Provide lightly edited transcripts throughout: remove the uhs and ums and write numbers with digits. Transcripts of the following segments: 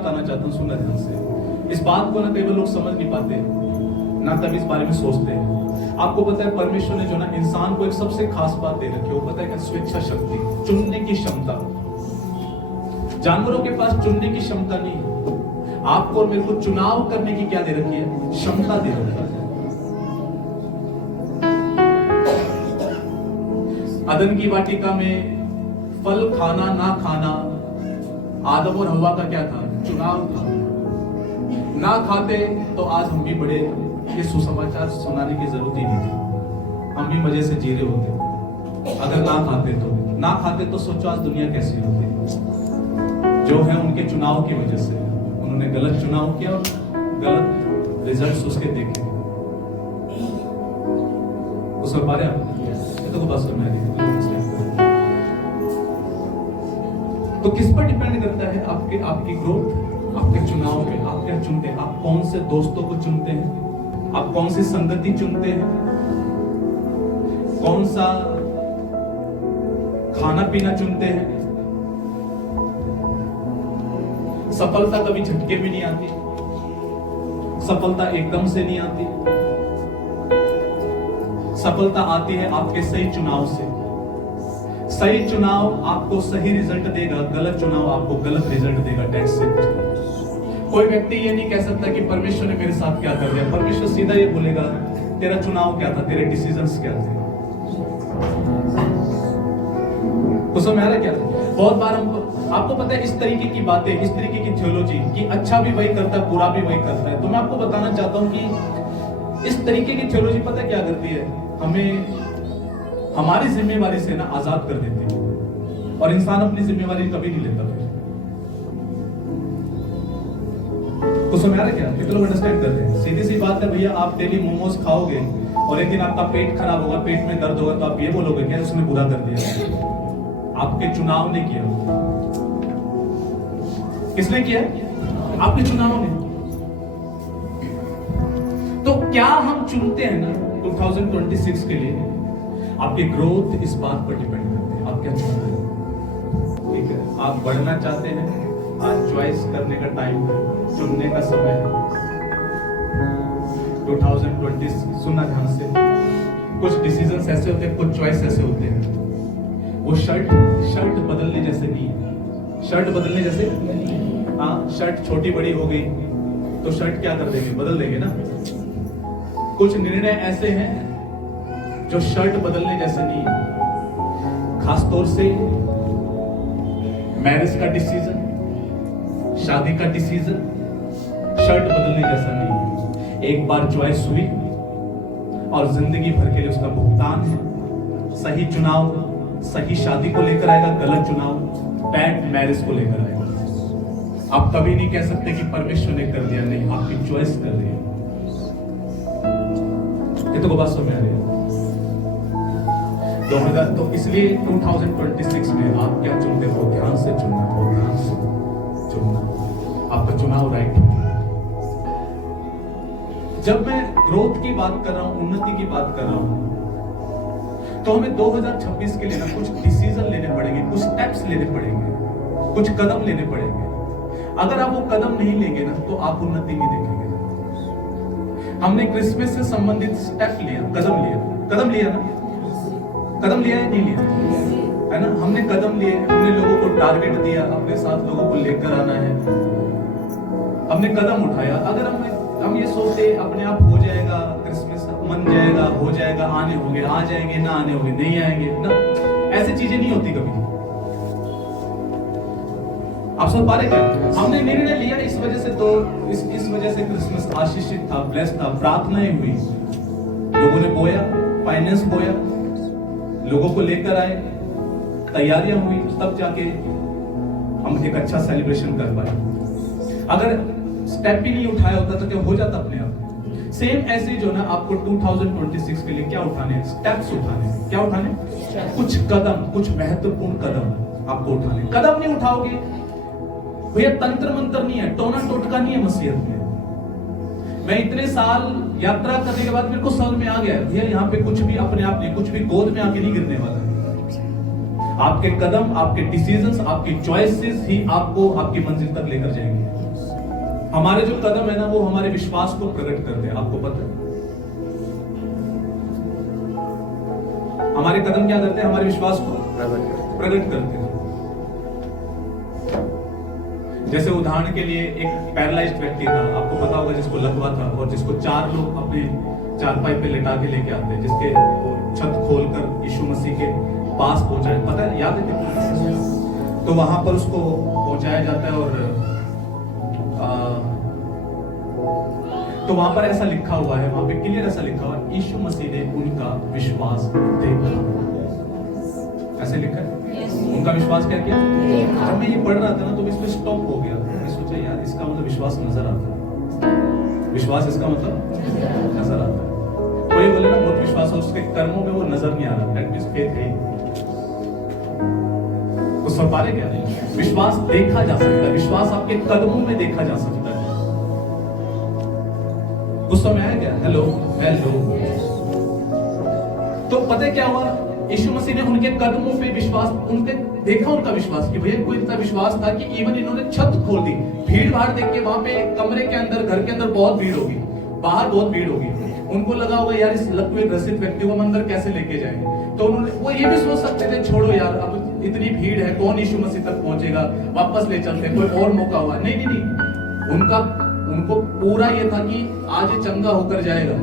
बताना चाहता हूँ, सुनना ध्यान से। इस बात को ना कई बार लोग समझ नहीं पाते, ना कभी इस बारे में सोचते हैं। आपको पता है परमेश्वर ने जो ना इंसान को एक सबसे खास बात दे रखी है, वो पता है क्या? स्वेच्छा शक्ति, चुनने की क्षमता। जानवरों के पास चुनने की क्षमता नहीं है, आपको और मेरे को चुनाव करने की क्या दे रखी है? क्षमता दे रखी है। अदन की वाटिका में फल खाना ना खाना आदम और हवा का क्या था? चुनाव था। ना खाते तो आज हम भी बड़े ये सुसमाचार सुनाने की जरूरत ही नहीं थी, हम भी मजे से जी रहे होते। अगर ना खाते तो सोचो आज दुनिया कैसी होती। जो है उनके चुनाव की वजह से, उन्होंने गलत चुनाव किया और गलत रिजल्ट्स उसके देखे। उसमें पारे आप तो बस तो किस पर डिपेंड करता है? आपकी ग्रोथ आपके चुनाव में। आप क्या चुनते हैं? आप कौन से दोस्तों को चुनते हैं? आप कौन सी संगति चुनते हैं? कौन सा खाना पीना चुनते हैं? सफलता कभी झटके में नहीं आती, सफलता एकदम से नहीं आती। सफलता आती है आपके सही चुनाव से। सही चुनाव आपको सही रिजल्ट देगा, गलत चुनाव आपको गलत रिजल्ट देगा। टैक्स से कोई व्यक्ति ये नहीं कह सकता कि परमेश्वर ने मेरे साथ क्या कर दिया। परमेश्वर सीधा ये बोलेगा तेरा चुनाव क्या था, तेरे डिसीजंस क्या थे। तो समझ आ रहा क्या? बहुत बार हम, आपको पता है इस तरीके की बातें, इस तरीके की थियोलॉजी कि अच्छा भी वही करता है, बुरा भी वही करता है। तो मैं आपको बताना चाहता हूं कि इस तरीके की थियोलॉजी पता है क्या करती है? हमें हमारी जिम्मेवारी से ना आजाद कर देती है, और इंसान अपनी जिम्मेवारी कभी नहीं लेता। तो समझ आ रहा क्या? कितने लोग अंडरस्टैंड करते हैं? सीधी सी बात है भैया, आप डेली मोमोज खाओगे और एक दिन आपका पेट खराब होगा, पेट में दर्द होगा, तो आप ये बोलोगे क्या उसने बुरा कर दिया? आपके चुनाव ने किया। किसने किया? आपके चुनाव ने। तो क्या हम चुनते हैं ना 2026 के लिए, आपकी ग्रोथ इस बात पर डिपेंड करती है आप क्या चुनते हैं। ठीक है, आप बढ़ना चाहते हैं, आज चॉइस करने का टाइम है, चुनने का समय है। 2020 सुनना ध्यान से, कुछ डिसीजंस ऐसे होते हैं, कुछ चॉइस ऐसे होते हैं, वो शर्ट बदलने जैसे नहीं है। शर्ट बदलने जैसे, हाँ, शर्ट छोटी बड़ी हो गई तो शर्ट क्या कर देंगे? बदल देंगे ना। कुछ निर्णय ऐसे हैं जो शर्ट बदलने जैसे नहीं है। खासतौर से मैरिज का डिसीजन, शादी का डिसीजन शर्ट बदलने जैसा नहीं है। एक बार चॉइस हुई और जिंदगी भर के लिए उसका भुगतान है। सही चुनाव सही शादी को लेकर आएगा, गलत चुनाव बैड मैरिज को लेकर आएगा। आप कभी नहीं कह सकते कि परमेश्वर ने कर दिया, नहीं, आपकी चॉइस कर रही है। ये तो बात समझ आ रही है। 2000 तो इसलिए 2026 में आप क्या चुनते हो? ध्यान से चुनना, बहुत ध्यान से चुनना। आपका चुनाव राइट है। जब मैं ग्रोथ की बात कर रहा हूं, उन्नति की बात कर रहा हूं, तो हमें 2026 के लिए ना कुछ डिसीजन लेने पड़ेंगे, कुछ स्टेप्स लेने पड़ेंगे, कुछ कदम लेने पड़ेंगे। अगर आप वो कदम नहीं लेंगे ना तो आप उन्नति नहीं देखेंगे। हमने क्रिसमस से संबंधित स्टेप लिया, कदम लिया ना, कदम लिया है नहीं लिया है ना? हमने कदम लिए, हमने लोगों को टारगेट दिया, अपने साथ लोगों को लेकर आना है, हमने कदम उठाया। अगर हम ये सोचते अपने आप हो जाएगा, क्रिसमस मन जाएगा, हो जाएगा, आने होंगे, आ जाएंगे, ना आने होंगे, नहीं आएंगे ना, ऐसी चीजें नहीं होती कभी। आप समझ पा रहे क्या? हमने निर्णय लिया इस वजह से, तो इस वजह से क्रिसमस आशीषित था, ब्लेस्ड था। प्रार्थनाएं हुई, लोगों ने बोया, फाइनेंस बोया, लोगों को लेकर आए, तैयारियां हुई, तब जाके हम एक अच्छा सेलिब्रेशन कर पाए। अगर स्टेप भी नहीं उठाया होता तो क्या हो जाता अपने आप? सेम ऐसे जो ना आपको 2026 के लिए क्या उठाने हैं? स्टेप्स उठाने हैं। क्या उठाने? कुछ कदम, कुछ महत्वपूर्ण कदम आपको उठाने। कदम नहीं उठाओगे भैया, तंत्र मंत्र नहीं है, टोना टोटका नहीं है मसीहत में। मैं इतने साल यात्रा करने के बाद मेरे को समझ में आ गया भैया, यहाँ पे कुछ भी अपने आप नहीं, कुछ भी गोद में आके नहीं गिरने वाला है। आपके कदम, आपके डिसीजंस, आपकी चॉइसेस ही आपको आपकी मंजिल तक लेकर जाएंगे। हमारे जो कदम है ना, वो हमारे विश्वास को प्रकट करते हैं। आपको पता है हमारे कदम क्या करते हैं? हमारे विश्वास को प्रकट करते हैं। जैसे उदाहरण के लिए एक पैरालाइज्ड व्यक्ति था, आपको पता होगा, जिसको लकवा था और जिसको 4 लोग अपने चारपाई पे लेटा के लेके आते हैं, जिसके वो छत खोलकर यीशु मसीह के पास पहुंचाए। पता है, याद है? तो वहां पर उसको पहुंचाया जाता है और तो वहां पर ऐसा लिखा हुआ है, वहां पे क्लियर ऐसा लिखा हुआ है, यीशु मसीह ने उनका विश्वास देखा। ऐसे लिखा है, उनका विश्वास क्या किया? जब मैं ये पढ़ रहा था ना, तो इसमें स्टॉप हो गया। मैं सोचा यार, इसका मतलब विश्वास नजर आता है। विश्वास इसका मतलब नजर आता है। कोई बोले ना बहुत विश्वास है, उसके कर्मों में वो नजर नहीं आ रहा, दैट मींस फेथ है। तो सब पा रहे क्या? विश्वास देखा जा सकता है, विश्वास आपके कदमों में देखा जा सकता है। उस समय आया क्या? Hello hello. तो पता है क्या हुआ? यीशु मसीह ने उनके कदमों पे विश्वास, उनके देखा उनका विश्वास कि भैया कोई इतना विश्वास था कि इवन इन्होंने छत खोल दी। भीड़ भाड़ देख के वहां पे कमरे के अंदर, घर के अंदर बहुत भीड़ होगी, बाहर बहुत भीड़ होगी। उनको लगा होगा यार इस लकवे ग्रसित व्यक्ति को हम अंदर कैसे लेके जाएंगे। तो उन्होंने, वो ये भी सोच सकते थे छोड़ो यार, अब इतनी भीड़ है, कौन यीशु मसीह तक पहुंचेगा, वापस ले चलते, कोई और मौका हुआ। नहीं नहीं नहीं, उनको पूरा ये था कि आज ये चंगा होकर जाएगा,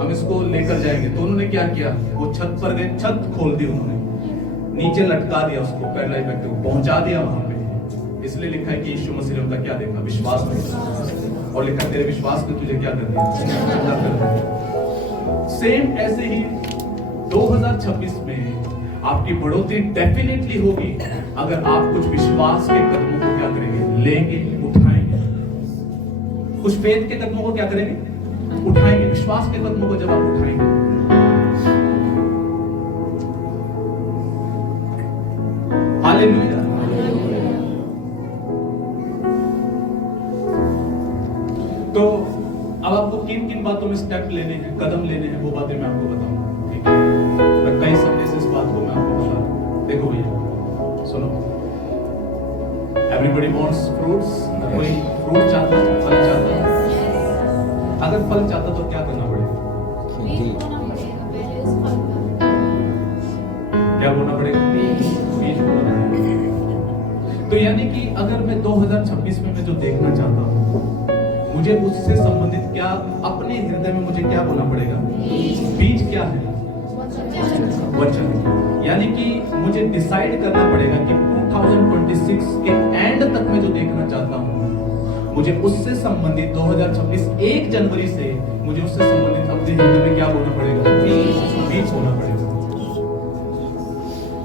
हम इसको लेकर जाएंगे। तो उन्होंने क्या किया? वो छत पर गए, छत खोल दी उन्होंने, नीचे लटका दिया उसको, पैरालाइज्ड व्यक्ति को पहुंचा दिया वहां पे। इसलिए लिखा है कि यीशु मसीह ने उनका क्या देखा? विश्वास देखा। और लिखा तेरे विश्वास ने तुझे क्या कर दिया? सेम ऐसे ही 2026 में आपकी बढ़ोतरी डेफिनेटली होगी अगर आप कुछ विश्वास के कदमों को क्या करेंगे? लेंगे, उठाएंगे। कुछ फेथ के कदमों को क्या करेंगे? उठाएंगे। विश्वास के कदमों को जब आप उठाएंगे, हालेलुया। तो अब आपको किन किन बातों में स्टेप लेने हैं, कदम लेने हैं, वो बातें मैं आपको बताऊंगा, ठीक है? मैं कई समय से इस बात को मैं आपको बता रहा हूं। देखो भैया, सुनो, एवरीबॉडी वांट्स फ्रूट्स। कोई फ्रूट चाहता है, फल चाहता है। अगर फल चाहता तो क्या करना पड़ेगा? क्या बोलना पड़ेगा? बीज बोना पड़ेगा। तो यानी कि अगर मैं 2026 में मैं जो देखना चाहता हूँ, मुझे उससे संबंधित क्या अपने हृदय में मुझे क्या बोलना पड़ेगा? बीज क्या है? वचन। यानी कि मुझे डिसाइड करना पड़ेगा कि 2026 के एंड तक मैं जो देखना चाहता हूँ, मुझे उससे संबंधित 2026 1 जनवरी से मुझे उससे संबंधित अपने हृदय में क्या बोलना पड़ेगा? बीज बोलना पड़ेगा।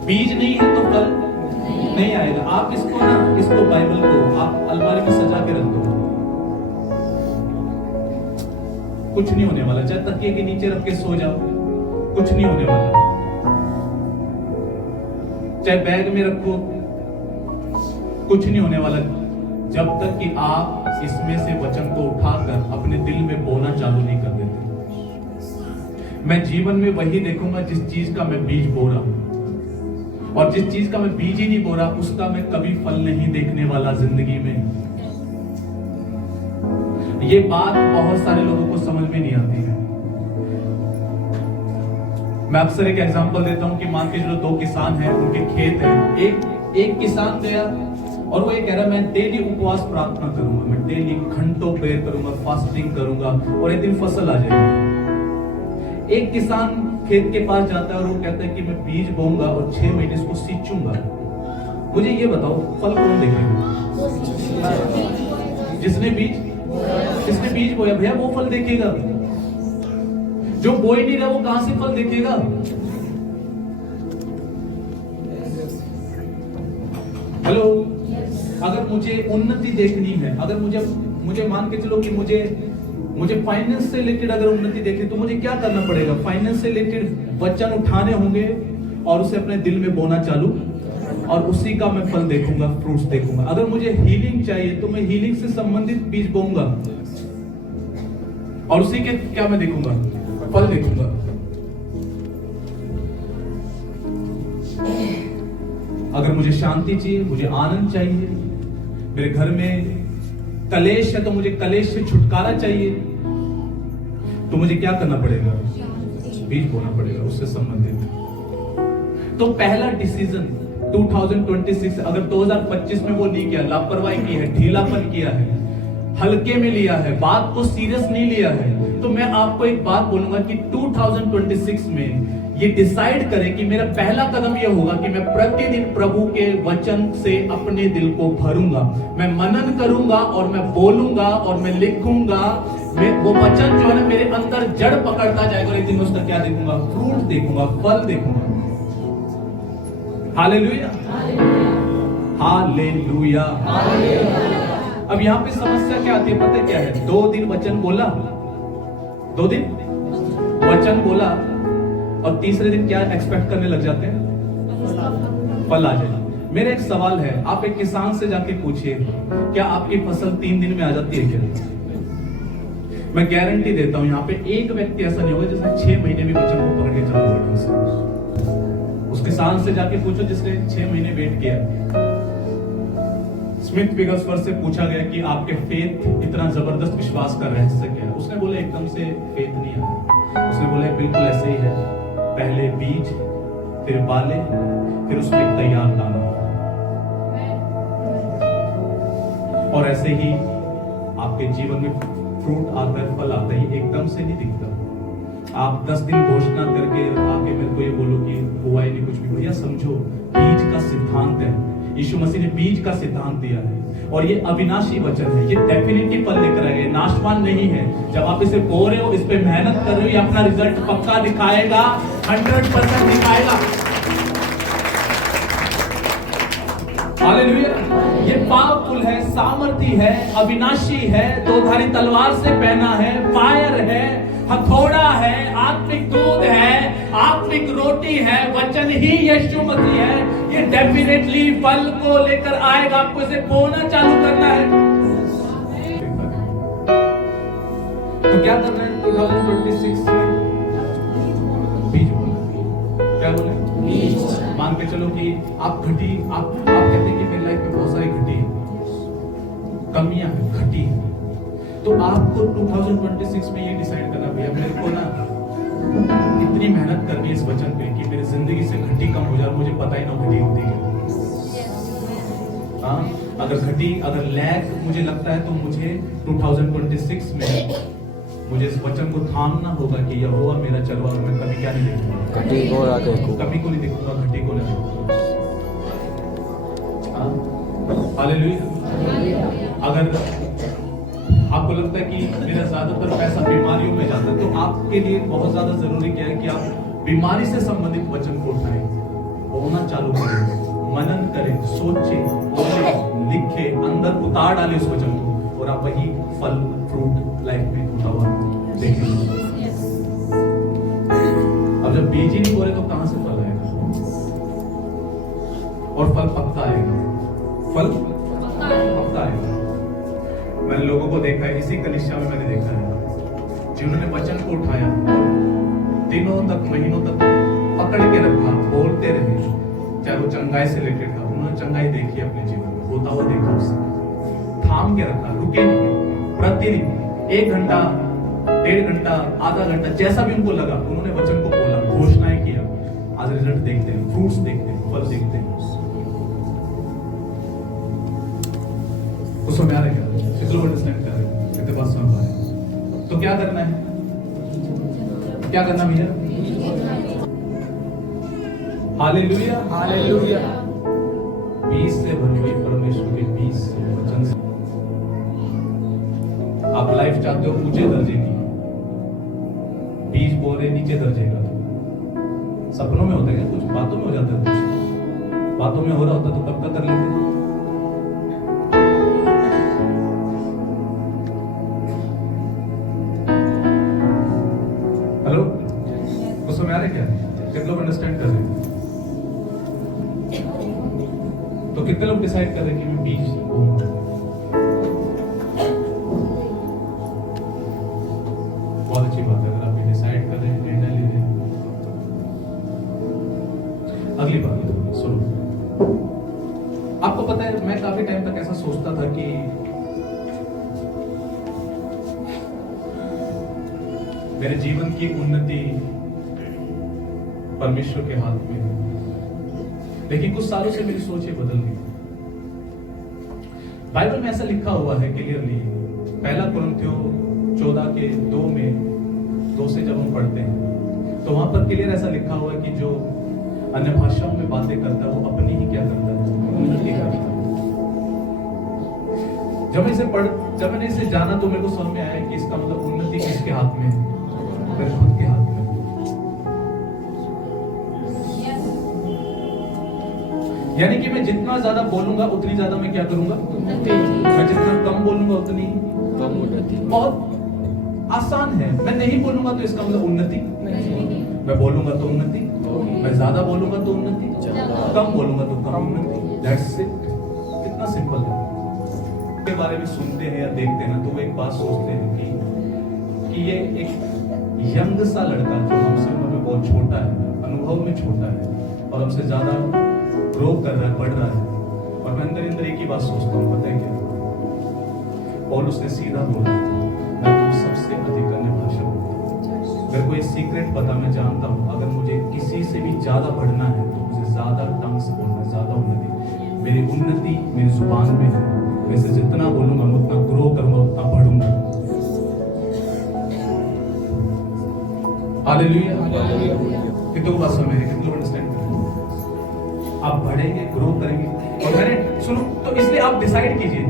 बीज नहीं है तो फल नहीं आएगा। आप इसको बाइबल को आप अलमारी में सजा के रख दो, कुछ नहीं होने वाला। चाहे तकिए के नीचे रख के सो जाओ, कुछ नहीं होने वाला। चाहे बैग में रखो, कुछ नहीं होने वाला, जब तक कि आप इसमें से वचन को उठाकर अपने दिल में बोना चालू नहीं कर देते। मैं जीवन में वही देखूंगा जिस चीज का मैं बीज बो रहा हूं, और जिस चीज का मैं बीज ही नहीं बो रहा, उसका मैं कभी फल नहीं देखने वाला जिंदगी में। ये बात बहुत सारे लोगों को समझ में नहीं आती है। मैं अक्सर एक एग्जांपल देता हूं कि मान के जो 2 किसान हैं, उनके खेत है। एक किसान गया और वो ये कह रहा है मैं डेली उपवास प्रार्थना करूंगा, मैं डेली घंटों प्रेयर करूंगा, फास्टिंग करूंगा और एक दिन फसल आ जाएगी। एक किसान खेत के पास जाता है और वो कहता है कि मैं बीज बोऊंगा और 6 महीने इसको सींचूंगा। मुझे ये बताओ, फल कौन देखेगा? जिसने बीज बोया भैया वो फल देखेगा। जो बोई नहीं रहा वो कहां से फल देखेगा? हेलो। अगर मुझे उन्नति देखनी है, अगर मुझे मान के चलो कि मुझे फाइनेंस से रिलेटेड अगर उन्नति देखनी, तो मुझे क्या करना पड़ेगा? फाइनेंस से रिलेटेड वचन उठाने होंगे और उसे अपने दिल में बोना चालू, और उसी का मैं फल देखूंगा, फ्रूट्स देखूंगा। अगर मुझे हीलिंग चाहिए तो मैं हीलिंग से संबंधित बीज बोऊंगा और उसी के क्या मैं देखूंगा? फल देखूंगा। अगर मुझे शांति चाहिए, मुझे आनंद चाहिए, मेरे घर में कलेश है तो मुझे कलेश से छुटकारा चाहिए, तो मुझे क्या करना पड़ेगा? बीज बोना पड़ेगा उससे संबंधित। तो पहला डिसीजन 2026, अगर 2025 में वो नहीं किया, लापरवाही की है, ढीलापन किया है, हल्के में लिया है, बात को सीरियस नहीं लिया है, तो मैं आपको एक बात बोलूंगा कि 2026 में ये डिसाइड करें कि मेरा पहला कदम ये होगा कि मैं प्रतिदिन प्रभु के वचन से अपने दिल को भरूंगा, मैं मनन करूंगा और मैं बोलूंगा और मैं लिखूंगा। मैं वो वचन जो है ना मेरे अंदर जड़ पकड़ता जाएगा और एक दिन उसका क्या देखूंगा? फ्रूट देखूंगा, फल देखूंगा। Hallelujah, hallelujah. अब यहाँ पे समस्या क्या आती है पता है क्या है? 2 दिन वचन बोला, 2 दिन वचन बोला और तीसरे दिन क्या एक्सपेक्ट करने लग जाते हैं? फल आ जाए। मेरा एक सवाल है, आप एक किसान से जाके पूछिए क्या आपकी फसल 3 दिन में आ जाती है क्या? मैं गारंटी देता हूं यहाँ पे एक व्यक्ति ऐसा नहीं होगा जिसने 6 महीने भी वचन को पकड़ के चला होगा। उस किसान से जाके पूछो जिसने 6 महीने वेट किया। स्मिथ विगलस्वर्थ से पूछा गया कि आपके फेथ, इतना जबरदस्त विश्वास का रहस्य क्या है? उसने बोला एकदम से फेथ नहीं आया। उसने बोला बिल्कुल ऐसे ही है, पहले बीज, फिर बाले, फिर उसमें एक तैयार दाना, और ऐसे ही आपके जीवन में फ्रूट आता है, फल आता है, एकदम से नहीं दिखता। आप 10 दिन घोषणा करके आके मेरे को ये बोलो कि हुआ ही नहीं कुछ भी, भैया समझो बीज का सिद्धांत है। यीशु मसीह ने बीज का सिद्धांत दिया है और ये अविनाशी वचन है, ये डेफिनेटली फल लेकर आएगा, नाशवान नहीं है। जब आप इसे बो रहे हो, इस पे मेहनत कर रहे हो, ये अपना रिजल्ट पक्का दिखाएगा, 100% दिखाएगा। हालेलुया। ये पावरफुल है, सामर्थी है, अविनाशी है, 2 धारी तलवार से पहना है, फायर है, हथौड़ा है, आत्मिक दूध है, आत्मिक रोटी है, वचन ही यीशु मसीह है। ये डेफिनेटली फल को लेकर आएगा। आपको इसे बोना चालू करना है। तो क्या करना है 2026 में? बीज बोलना। क्या बोले? बीज। मान के चलो कि आप कहते हैं कि मेरी लाइफ में बहुत सारी घटी है, कमियां हैं, घटी है, तो आपको 2026 में ये डिसाइड करना भैया मेरे को ना इतनी मेहनत करनी है इस वचन पे कि मेरी जिंदगी से घटी कम हो जाए, मुझे पता ही ना घटी होती है। अगर लैग मुझे लगता है तो मुझे 2026 में मुझे इस वचन को थामना होगा कि यहोवा मेरा चलवा, मैं कभी क्या नहीं देखूंगा, घटी को ना देखूंगा, कभी को नहीं देखूंगा, घटी को नहीं देखूंगा। हालेलुया। अगर आपको लगता है कि मेरा ज्यादातर पैसा बीमारियों में जाता है, तो आपके लिए बहुत ज्यादा जरूरी क्या है कि आप बीमारी से संबंधित वचन को उठाएं, बोलना चालू करें, मनन करें, सोचें, बोलें, लिखें, अंदर उतार डालें उस वचन को, और आप वही फल, फ्रूट लाइफ में होता हुआ देखेंगे। अब जब बीज ही नहीं बोले तो कहां से फल आएगा? और फल पक्का आएगा, फल पक्का आएगा। मैंने लोगों को देखा है, इसी कलीसिया में मैंने देखा है, जिन्होंने वचन को उठाया और दिनों तक, महीनों तक पकड़ के रखा, बोलते रहे, चाहे वो चंगाई से रिलेटेड था, उन्होंने चंगाई देखी अपने जीवन में, होता हुआ देखा, उसे थाम के रखा, रुके नहीं, प्रतिदिन 1 घंटा, 1.5 घंटा, आधा घंटा, जैसा भी उनको लगा उन्होंने वचन को बोला, घोषणाएं किया। आज रिजल्ट देखते हैं, फ्रूट्स देखते हैं, फल देखते हैं। उसमें आ रहा है कितने लोग अंडरस्टैंड कर रहे हैं, कितने बात समझ पा रहे हैं? तो क्या करना है, क्या करना भैया? Hallelujah, hallelujah. बीज से भरी हुई परमेश्वर के बीज से, वचन से। आप लाइफ चाहते हो ऊंचे दर्जे की, बीज बोल रहे नीचे दर्जे का। सपनों में होता है क्या? कुछ बातों में हो जाता है, कुछ बातों में हो रहा होता तो कब तक कर लेते? हेलो, कुछ समझ आ रहा है क्या? कितने लोग अंडरस्टैंड कर रहे हैं? तो कितने लोग डिसाइड कर रहे हैं कि मैं बीज बोऊंगा? बहुत अच्छी बात है, अगर आप ये डिसाइड कर रहे हैं, निर्णय ले रहे हैं। अगली बात सुनो, आपको पता है मैं काफी टाइम तक ऐसा सोचता था कि मेरे जीवन की उन्नति परमेश्वर के हाथ में है। लेकिन कुछ सालों से मेरी सोच बदल गई। बाइबल में ऐसा लिखा हुआ है क्लियरली, पहला कुरिन्थियों 14:2 में 2 से जब हम पढ़ते हैं तो वहां पर क्लियर ऐसा लिखा हुआ है कि जो अन्य भाषाओं में बातें करता है वो अपनी ही क्या करता है, उन्नति करता है। जब मैंने इसे जाना तो मेरे को समझ में आया कि इसका मतलब उन्नति किसके हाथ में है, मेरे खुद के हाथ में। यानी कि मैं जितना ज्यादा बोलूंगा उतनी ज्यादा मैं क्या करूंगा, मैं जितना कम बोलूंगा उतनी कम उन्नति। बहुत आसान है, मैं नहीं बोलूंगा तो इसका मतलब उन्नति, मैं बोलूंगा तो उन्नति, मैं ज्यादा बोलूंगा तो उन्नति, कम बोलूंगा तो कम उन्नति। दैट्स इट, कितना सिंपल है। के बारे में सुनते हैं या देखते हैं ना तो वो एक बात सोचते हैं कि ये एक यंग सा लड़का जो हमसे उम्र में बहुत छोटा है, अनुभव में छोटा है और हमसे ज्यादा ग्रो कर रहा है, बढ़ रहा है। और मैं अंदर एक ही बात सोचता हूँ, पता है क्या? पौलुस ने सीधा बोला, मैं तुम सबसे अधिक अन्य भाषा बोलता हूँ। मेरे को ये सीक्रेट पता, मैं जानता हूँ अगर मुझे किसी से भी ज्यादा बढ़ना है तो मुझे ज्यादा टंग्स बोलना, ज्यादा उन्नति। मेरी उन्नति मेरी जुबान में है। वैसे जितना बोलूंगा मैं उतना ग्रो करूंगा, उतना बढ़ूंगा। हालेलुया। कितनों को बात समझ में, कितनों अंडरस्टैंड कर? आप बढ़ेंगे, ग्रो करेंगे। और मैंने सुनो तो इसलिए आप डिसाइड कीजिए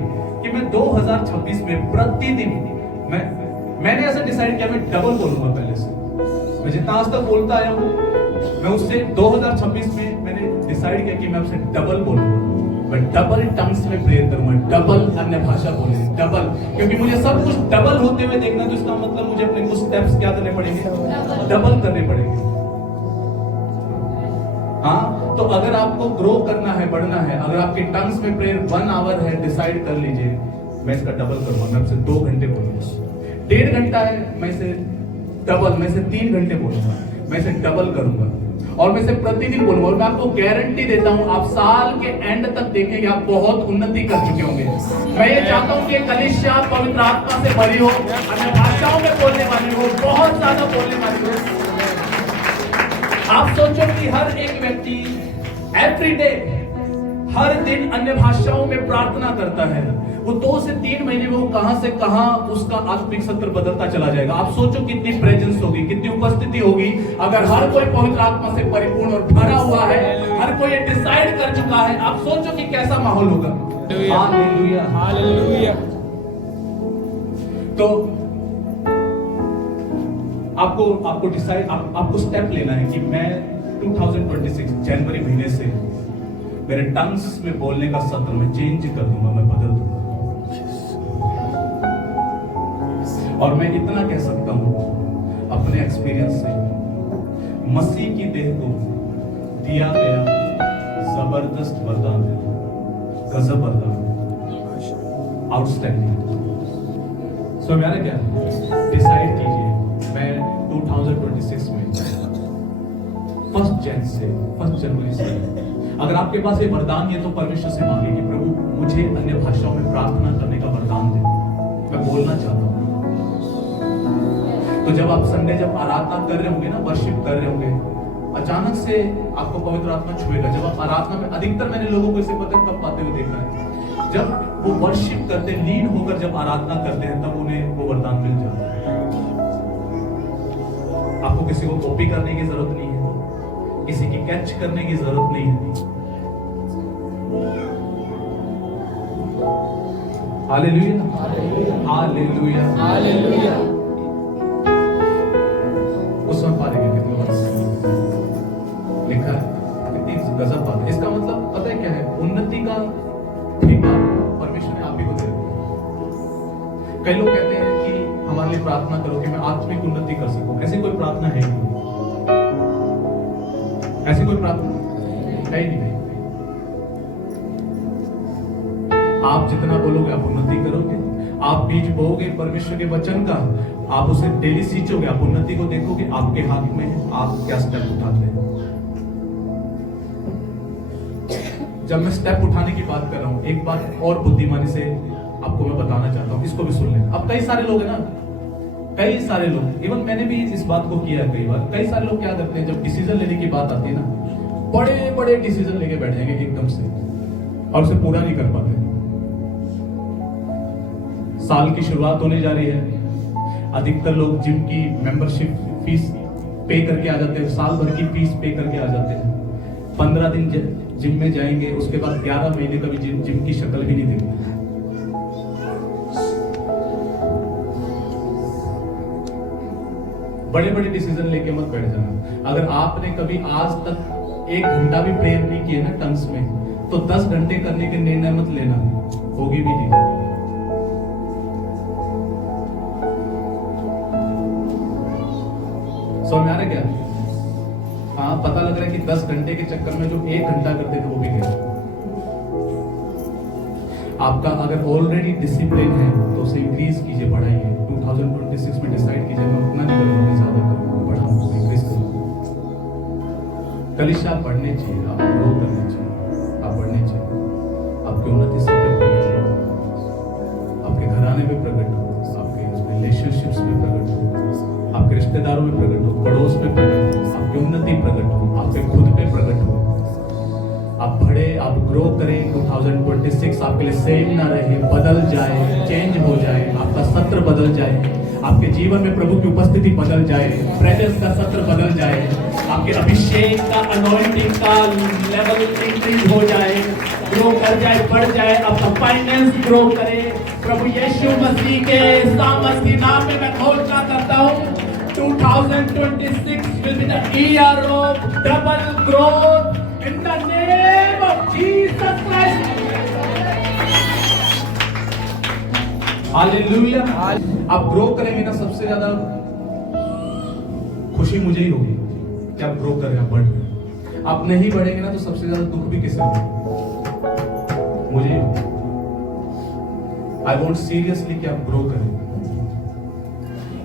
कि मैं 2026 में प्रतिदिन मैंने ऐसा डिसाइड किया मैं डबल बोलूंगा। पहले से मैं जितना आज तक बोलता आया हूं, मैं उससे 2026 में मैंने डिसाइड किया कि मैं आपसे डबल बोलूंगा। मैं डबल टंग्स में प्रेयर करूंगा, डबल अन्य भाषा बोलूंगा, डबल। क्योंकि मुझे सब कुछ डबल होते हुए देखना, तो इसका मतलब मुझे अपने कुछ स्टेप्स क्या करने पड़ेंगे, डबल करने पड़ेंगे। हाँ, तो अगर आपको ग्रो करना है, बढ़ना है, अगर आपके टंग्स में प्रेयर 1 आवर है, डिसाइड कर लीजिए मैं इसका डबल करूंगा। मैं आपसे 2 घंटे बोलूंगा। 1.5 घंटा है, मैं इसे डबल, मैं इसे 3 घंटे बोलूंगा, मैं इसे डबल करूंगा और मैं इसे प्रतिदिन बोलूंगा। और मैं आपको गारंटी देता हूं आप साल के एंड तक देखेंगे आप बहुत उन्नति कर चुके होंगे। मैं ये चाहता हूं कि कलीसिया पवित्र आत्मा से भरी हो, अन्य भाषाओं में बोलने वाली हो, बहुत ज्यादा बोलने वाली हो। आप सोचो कि हर एक व्यक्ति एवरी डे, हर दिन अन्य भाषाओं में प्रार्थना करता है। वो 2 से 3 महीने में वो कहां से कहां उसका आत्मिक सत्र बदलता चला जाएगा। आप सोचो कितनी प्रेजेंस होगी, कितनी उपस्थिति होगी अगर हर कोई पवित्र आत्मा से परिपूर्ण और भरा हुआ है, हर कोई ये डिसाइड कर चुका है। आप सोचो कि कैसा माहौल होगा। Hallelujah, hallelujah. तो आपको डिसाइड, आपको स्टेप लेना है कि मैं 2026 जनवरी महीने से मेरे टंग्स में बोलने का सत्र में चेंज कर दूंगा, मैं बदल दूंगा। और मैं इतना कह सकता हूं अपने एक्सपीरियंस से, मसीह की देह को दिया गया जबरदस्त वरदान है, गजब वरदान, आउटस्टैंडिंग। सो मेरा क्या, डिसाइड कीजिए मैं 2026 में 1 जनवरी से, अगर आपके पास ये वरदान है तो परमेश्वर से मांगे कि प्रभु मुझे अन्य भाषाओं में प्रार्थना करने का वरदान दे, मैं बोलना चाहता हूं। तो जब आप संडे जब आराधना कर रहे होंगे ना, वर्शिप कर रहे होंगे, अचानक से आपको पवित्र आत्मा छुएगा। जब आप आराधना में, अधिकतर मैंने लोगों को इसे पता कब पाते हुए देखा है, जब वो वर्शिप करते, लीड होकर जब आराधना करते हैं, तब उन्हें वो वरदान मिल जाता है। आपको किसी को कॉपी करने की जरूरत नहीं है, किसी की कैच करने की जरूरत नहीं है। Hallelujah, hallelujah, hallelujah. उसमें पालेंगे कितने लिखा है, कितनी गजब बात है। इसका मतलब पता है क्या है, उन्नति का ठेका परमेश्वर ने आप ही को दे दिया। कई लोग कहते हैं कि हमारे लिए प्रार्थना करो कि मैं आत्मिक उन्नति कर सकूं। ऐसी कोई प्रार्थना है ही नहीं, ऐसी कोई प्रार्थना है ही नहीं। आप जितना बोलोगे आप उन्नति करोगे। आप बीज बोओगे परमेश्वर के वचन का, आप उसे डेली सींचोगे, आप उन्नति को देखोगे। आपके हाथ में है, आप क्या स्टेप उठाते हैं। जब मैं स्टेप उठाने की बात कर रहा हूं, एक बात और बुद्धिमानी से आपको मैं बताना चाहता हूं, इसको भी सुन लें। अब कई सारे लोग हैं ना, कई सारे लोग, इवन मैंने भी इस बात को किया है कई बार, कई सारे लोग क्या करते हैं जब डिसीजन लेने की बात आती है ना, बड़े बड़े डिसीजन लेके बैठेंगे एकदम से और उसे पूरा नहीं कर पाते। साल की शुरुआत होने जा रही है, अधिकतर लोग जिम की मेंबरशिप फीस पे करके आ जाते हैं, साल भर की फीस पे करके आ जाते हैं, 15 दिन जिम में जाएंगे, उसके बाद 11 महीने कभी जिम की शक्ल भी नहीं देंगे। बड़े बड़े डिसीजन लेके मत बैठ जाना। अगर आपने कभी आज तक 1 घंटा भी प्रेयर नहीं किया ना टंग्स में, तो 10 घंटे करने के निर्णय मत लेना, होगी भी नहीं। समझ में आ रहा है क्या? हाँ, पता लग रहा है कि 10 घंटे के चक्कर में जो 1 घंटा करते थे वो भी गया। आपका अगर ऑलरेडी डिसिप्लिन है तो उसे इंक्रीज कीजिए, बढ़ाइए। 2026 में डिसाइड कीजिए मैं उतना नहीं करूंगा, मैं ज्यादा करूंगा, बढ़ाऊंगा, इंक्रीज करूंगा। कलिशा बढ़ने चाहिए, आप ग्रो करने चाहिए, आप बढ़ने चाहिए, आपकी उन्नति सब पे प्रकट हो, आपके घराने में प्रकट हो, आपके रिलेशनशिप्स में प्रकट हो, आपके रिश्तेदारों में प्रकट हो, पड़ोस में प्रकट हो, आपकी उन्नति प्रकट हो, आपके खुद पे प्रकट हो। आप बढ़े, आप ग्रो करें। 2026 आपके लिए सेम ना रहे, बदल जाए, चेंज हो जाए, आपका सत्र बदल जाए, आपके जीवन में प्रभु की उपस्थिति बदल जाए, प्रेजेंस का सत्र बदल जाए, आपके अभिषेक का, अनॉइंटिंग का लेवल इंक्रीज हो जाए, ग्रो कर जाए, बढ़ जाए, आपका फाइनेंस ग्रो करे। प्रभु यीशु मसीह के सामर्थी नाम में मैं घोषणा करता हूँ 2026 will be the year of double growth in the name of Jesus Christ. Hallelujah. आप ग्रो करेंगे ना, सबसे ज्यादा खुशी मुझे ही होगी कि आप ग्रो कर रहे हैं, आप बढ़ रहे हैं। आप नहीं बढ़ेंगे ना तो सबसे ज्यादा दुख भी किसे होगा? मुझे ही होगा। आई वॉन्ट सीरियसली कि आप ग्रो करें,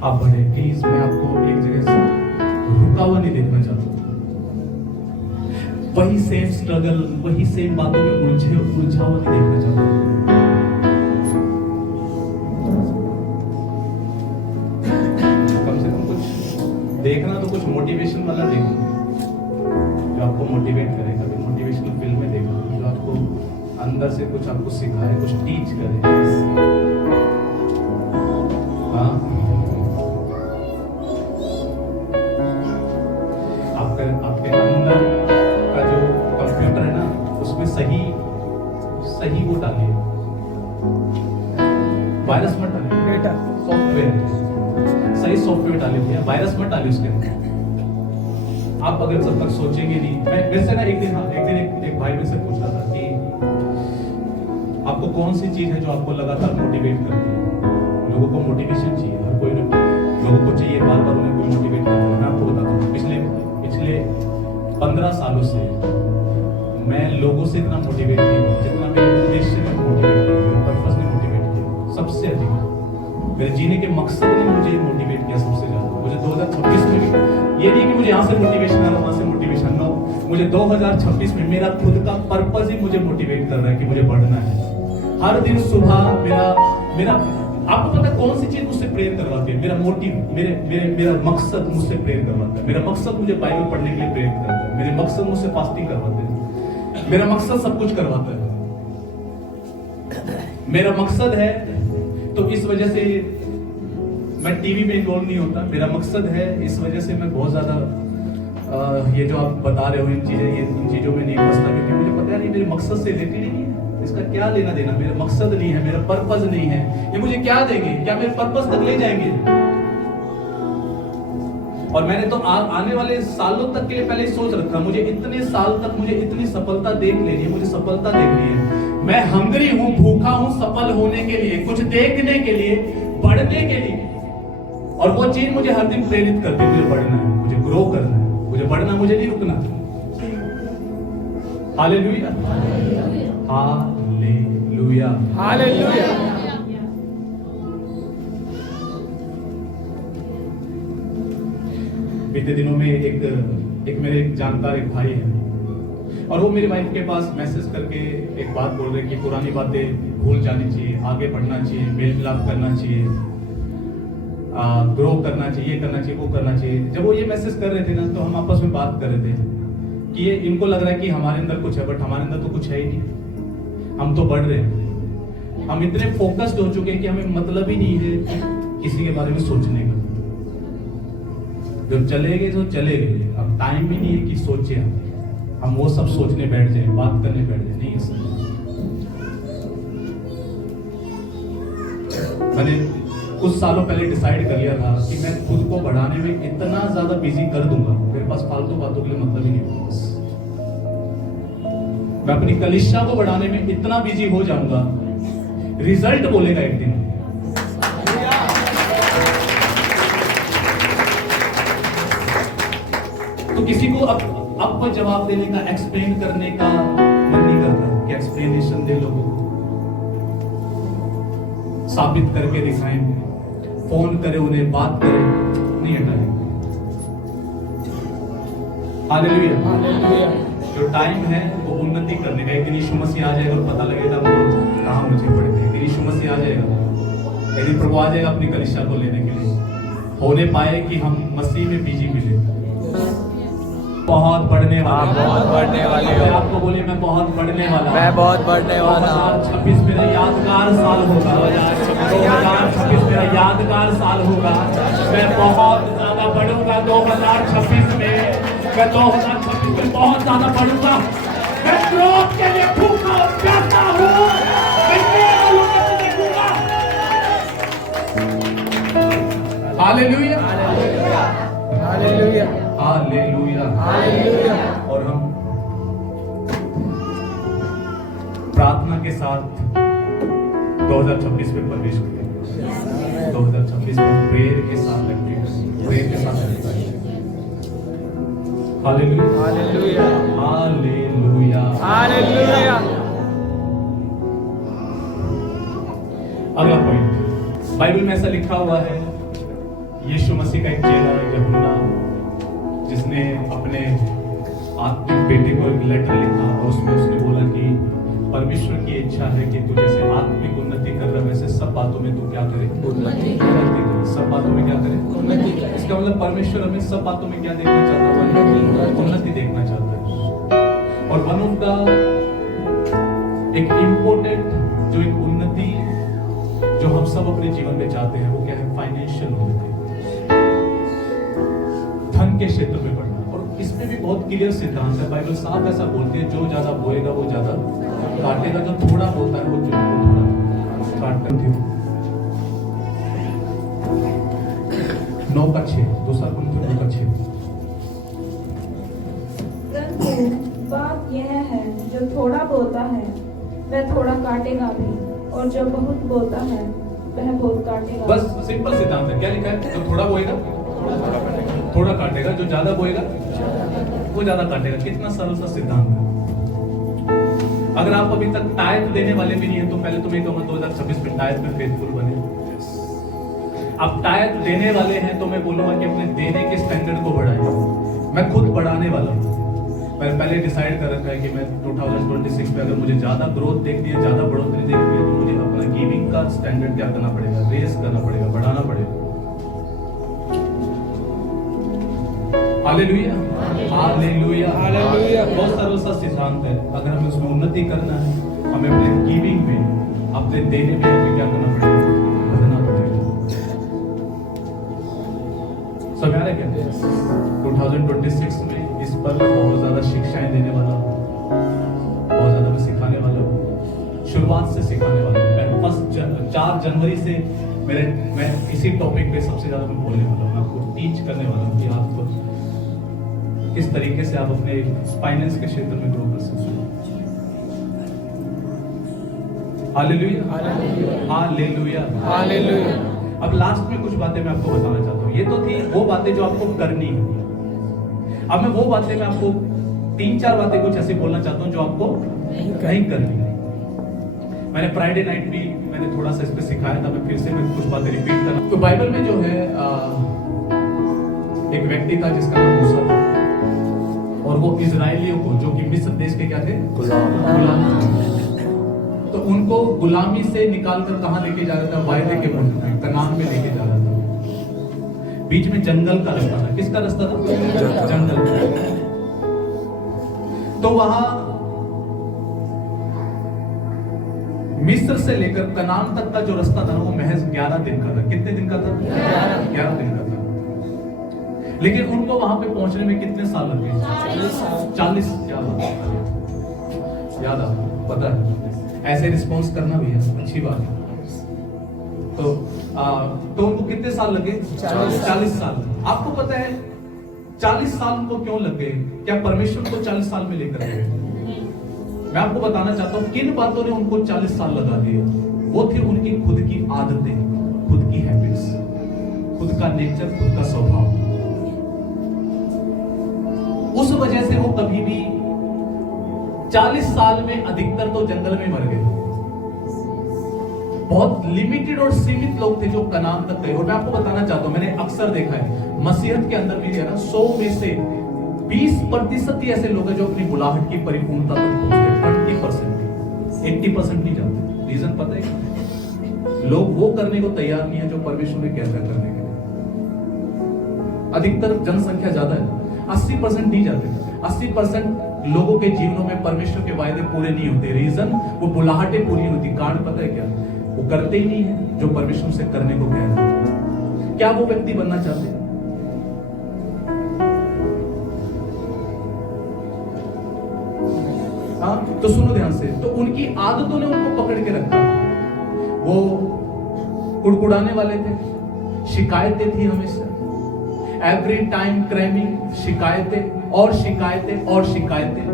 आप बढ़े। प्लीज, मैं आपको एक जगह से रुका हुआ नहीं देखना चाहता। वही सेम स्ट्रगल, वही सेम बातों में उलझा हुआ नहीं देखना चाहता। कम से कम कुछ देखना तो कुछ मोटिवेशन वाला देखना, जो आपको मोटिवेट करे। कभी मोटिवेशनल फिल्में देखना जो आपको अंदर से कुछ आपको सिखाए, कुछ टीच करे। हाँ, आपके अंदर का जो कंप्यूटर है ना, उसमें सही वो डालिए, वायरस मत डालिए, सॉफ्टवेयर, सही सॉफ्टवेयर डालिए, वायरस मत डालिए उसके अंदर। आप अगर जब तक सोचेंगे नहीं, मैं वैसे ना एक दिन एक भाई मेरे से पूछ रहा था कि आपको कौन सी चीज है जो आपको लगातार मोटिवेट करती है? लोगों को मोटिवेशन चाहिए, हर कोई लोगों को चाहिए, बार बार उन्हें कोई मोटिवेट करता है। मैं आपको बताता हूँ, पिछले 15 सालों से मैं लोगों से इतना मोटिवेट नहीं हुआ जितना मेरे उद्देश्य ने मोटिवेट किया, मेरे पर्पस ने मोटिवेट किया सबसे अधिक। मेरे जीने के मकसद ने मुझे मोटिवेट किया सबसे ज्यादा। मुझे 2026 में भी, ये नहीं कि मुझे यहाँ से मोटिवेशन आना, वहां से मोटिवेशन ना हो, मुझे 2026 में मेरा खुद का पर्पस ही मुझे मोटिवेट कर रहा है कि मुझे बढ़ना है। हर दिन सुबह मेरा आपको पता है कौन सी चीज मुझसे प्रेयर करवाती है? मेरा मोटिव, मेरा मकसद मुझसे प्रेयर करवाता है। मेरा मकसद मुझे बाइबल पढ़ने के लिए प्रेयर करता है। मेरे मकसद मुझसे फास्टिंग करवाते हैं। मेरा मकसद सब कुछ करवाता है। मेरा मकसद है, तो इस वजह से मैं टीवी में इन्वॉल्व नहीं होता। मेरा मकसद है, इस वजह से मैं बहुत ज्यादा ये जो आप बता रहे हो इन चीजों में नहीं फंसता, क्योंकि मुझे पता नहीं मेरे मकसद से रिलेटेड ही नहीं है। इसका क्या लेना देना? मेरा मकसद नहीं है, मेरा पर्पस नहीं है। ये मुझे क्या देंगे? क्या मेरे पर्पस तक ले जाएंगे? और मैंने तो आने वाले सालों तक के लिए पहले सोच रखा, मुझे इतने साल तक मुझे इतनी सफलता देख लेनी है, मुझे सफलता देखनी है। मैं हंगरी हूं, भूखा हूं सफल होने के लिए, कुछ देखने के लिए, बढ़ने के लिए। और वो चीज मुझे हर दिन प्रेरित करती है, मुझे बढ़ना है, मुझे ग्रो करना है, मुझे बढ़ना, मुझे नहीं रुकना। Hallelujah, hallelujah, hallelujah. बीते दिनों में एक मेरे जानकार एक भाई है, और वो मेरी वाइफ के पास मैसेज करके एक बात बोल रहे कि पुरानी बातें भूल जानी चाहिए, आगे बढ़ना चाहिए, मेल मिलाप करना चाहिए। ग्रो करना चाहिए, करना चाहिए, वो करना चाहिए। जब वो ये मैसेज कर रहे थे ना, तो हम आपस में बात कर रहे थे कि ये इनको लग रहा है कि हमारे अंदर कुछ है, बट हमारे अंदर तो कुछ है ही नहीं। हम तो बढ़ रहे हैं। हम इतने फोकस्ड हो चुके हैं कि हमें मतलब ही नहीं है किसी के बारे में सोचने का। जब चले गए तो चले गए, अब टाइम ही नहीं है कि सोचे हम वो सब सोचने बैठ जाए, बात करने बैठ जाए। नहीं है। मैंने कुछ सालों पहले डिसाइड कर लिया था कि मैं खुद को बढ़ाने में इतना ज्यादा बिजी कर दूंगा, मेरे पास फालतू बातों के लिए मतलब ही नहीं होगा। मैं अपनी कलिशा को बढ़ाने में इतना बिजी हो जाऊंगा, रिजल्ट बोलेगा एक दिन। तो किसी को अब कोई जवाब देने का, एक्सप्लेन करने का मन नहीं करता कि एक्सप्लेनेशन दे लोगों को, साबित करके दिखाएं, फोन करे उन्हें, बात करें, नहीं हटाएंगे। हालेलुया। जो टाइम है वो उन्नति करने का। एक दिन यीशु मसीह आ जाएगा और पता लगेगा कहाँ मुझे पड़े थे। एक दिन यीशु मसीह आ जाएगा, एक दिन प्रभु आ जाएगा अपनी कलीसिया को लेने के लिए। होने पाए कि हम मसीह में बीजी मिले। बहुत बढ़ने वाले, बहुत बढ़ने वाले हो। आपको बोले मैं बहुत बढ़ने वाला, मैं बहुत बढ़ने वाला। 2026 मेरा यादगार साल होगा। 2026 मेरा यादगार साल होगा। मैं बहुत ज्यादा बढ़ूंगा 2026 में। मैं 2026 में बहुत ज्यादा बढ़ूंगा। मैं ग्रोथ के लिए भूखा और प्यासा हूँ। मैं केवल उन्नति देखूंगा। Hallelujah, hallelujah, hallelujah, hallelujah. और हम प्रार्थना के साथ 2026 में प्रवेश करेंगे। 2026 में प्रेयर के साथ लगेंगे, प्रेयर के साथ लगेंगे। Hallelujah, hallelujah, hallelujah, hallelujah. अगला पॉइंट, बाइबल में ऐसा लिखा हुआ है, यीशु मसीह का एक चेला यूहन्ना, जिसने अपने आत्मिक बेटे को एक लेटर लिखा और उसमें उसने बोला कि परमेश्वर की इच्छा है कि तू जैसे आत्मिक उन्नति कर रहा है वैसे सब बातों में तू क्या करे, उन्नति करे। सब बातों में क्या करे, उन्नति करे। इसका मतलब परमेश्वर हमें सब बातों में क्या देखना चाहता है, उन्नति देखना चाहता है। और वन ऑफ द एक इम्पोर्टेंट जो एक उन्नति जो हम सब अपने जीवन में चाहते हैं वो क्या है, फाइनेंशियल उन्नति, धन के क्षेत्र में बढ़ना। और इसमें भी बहुत क्लियर सिद्धांत है, बाइबल साफ ऐसा बोलते हैं, जो ज्यादा बोएगा वो ज्यादा काटेगा, जो थोड़ा बोलता है वो थोड़ा काटता है। 9:6, दूसरा कुरिन्थियों 9:6। परंतु बात यह है, जो थोड़ा बोता है वह थोड़ा काटेगा भी, और जो बहुत बोता है वह बहुत काटेगा। बस सिंपल सिद्धांत है। क्या लिखा है, जो थोड़ा बोएगा थोड़ा काटेगा, जो ज्यादा बोएगा वो ज्यादा काटेगा। कितना सरल सा सिद्धांत है। अगर आप अभी तक टाइप देने वाले भी नहीं है तो पहले तो मैं कहूँगा 2026 में टाइप में फेथफुल बने। अब टाइप देने वाले हैं तो मैं बोलूंगा कि अपने देने के स्टैंडर्ड को बढ़ाएं। मैं खुद बढ़ाने वाला हूँ। मैंने पहले डिसाइड कर रखा है कि मैं 2026 में अगर मुझे ज्यादा ग्रोथ देखनी है, ज्यादा बढ़ोतरी देखनी है, तो मुझे अपना गिविंग का स्टैंडर्ड क्या करना पड़ेगा, रेस करना पड़ेगा, बढ़ाना पड़ेगा। Hallelujah, hallelujah, hallelujah. बहुत सरल सा सिद्धांत है। अगर हमें उसमें उन्नति करना है, हमें अपने गिविंग में, अपने देने में हमें क्या करना पड़ेगा, बढ़ना पड़ेगा। समझ आ रहा है क्या? 2026 में इस पर बहुत ज्यादा शिक्षाएं देने वाला हूँ, बहुत ज्यादा मैं सिखाने वाला हूँ, शुरुआत से सिखाने वाला हूँ। मैं फर्स्ट 4 जनवरी से मैं इसी टॉपिक पे सबसे ज्यादा मैं बोलने वाला हूँ। मैं आपको टीच करने वाला हूँ कि आप किस तरीके से आप अपने फाइनेंस के क्षेत्र में ग्रो कर सकते हैं। Hallelujah, hallelujah, hallelujah. अब लास्ट में कुछ बातें मैं आपको बताना चाहता हूँ। ये तो थी वो बातें जो आपको करनी है। अब मैं वो बातें मैं आपको 3-4 बातें कुछ ऐसी बोलना चाहता हूँ जो आपको नहीं करनी है। मैंने फ्राइडे नाइट भी मैंने थोड़ा सा इस पे सिखाया था, मैं फिर से मैं कुछ बातें रिपीट करना। तो बाइबल में जो है एक व्यक्ति था जिसका नाम मूसा था, और वो इजराइलियों को, जो कि मिस्र देश के क्या थे, गुलाम थे, तो उनको गुलामी से निकालकर कहां लेके जा रहा था, वायदे के मुल्क में, कनान में लेके जा रहा था। बीच में जंगल का रास्ता था। किसका रास्ता था? जंगल का। तो वहां मिस्र से लेकर कनान तक का जो रास्ता था ना, वो महज 11 दिन का था। कितने दिन का था? 11 दिन का था। लेकिन उनको वहां पे पहुंचने में कितने साल लगे? 40। क्या बात है, याद आ पता है। ऐसे रिस्पॉन्स करना भी है अच्छी बात है। तो उनको कितने साल लगे? 40 साल। आपको पता है 40 साल उनको क्यों लग गए? क्या परमेश्वर को 40 साल में लेकर गए? मैं आपको बताना चाहता हूं किन बातों ने उनको 40 साल लगा दिए। वो थी उनकी खुद की आदतें, खुद की हैबिट्स, खुद का नेचर, खुद का स्वभाव। उस वजह से वो कभी भी 40 साल में अधिकतर तो जंगल में मर गए। बहुत लिमिटेड और सीमित लोग थे जो कनान तक गए। और मैं आपको बताना चाहता हूं, मैंने अक्सर देखा है मसीहत के अंदर भी है ना, 100 में से 20% ही ऐसे लोग हैं जो अपनी बुलाहट की परिपूर्णता तक पहुंचते हैं। 20%, 80% नहीं जाते। रीजन पता है? लोग वो करने को तैयार नहीं है जो परमेश्वर ने कहता है करने के लिए। अधिकतर जनसंख्या ज्यादा है, 80% नहीं जाते। 80% लोगों के जीवनों में परमेश्वर के वायदे पूरे नहीं होते। रीजन, वो बुलाहटें पूरी होती। कारण पता है क्या? वो करते ही नहीं है जो परमेश्वर से करने को कह रहे हैं। क्या वो व्यक्ति बनना चाहते हैं? हाँ, तो सुनो ध्यान से। तो उनकी आदतों ने उनको पकड़ के रखा। वो कुड़कुड़ाने वाले थे, शिकायतें थी हमेशा, एवरी टाइम क्रैमिंग, शिकायतें और शिकायतें और शिकायतें।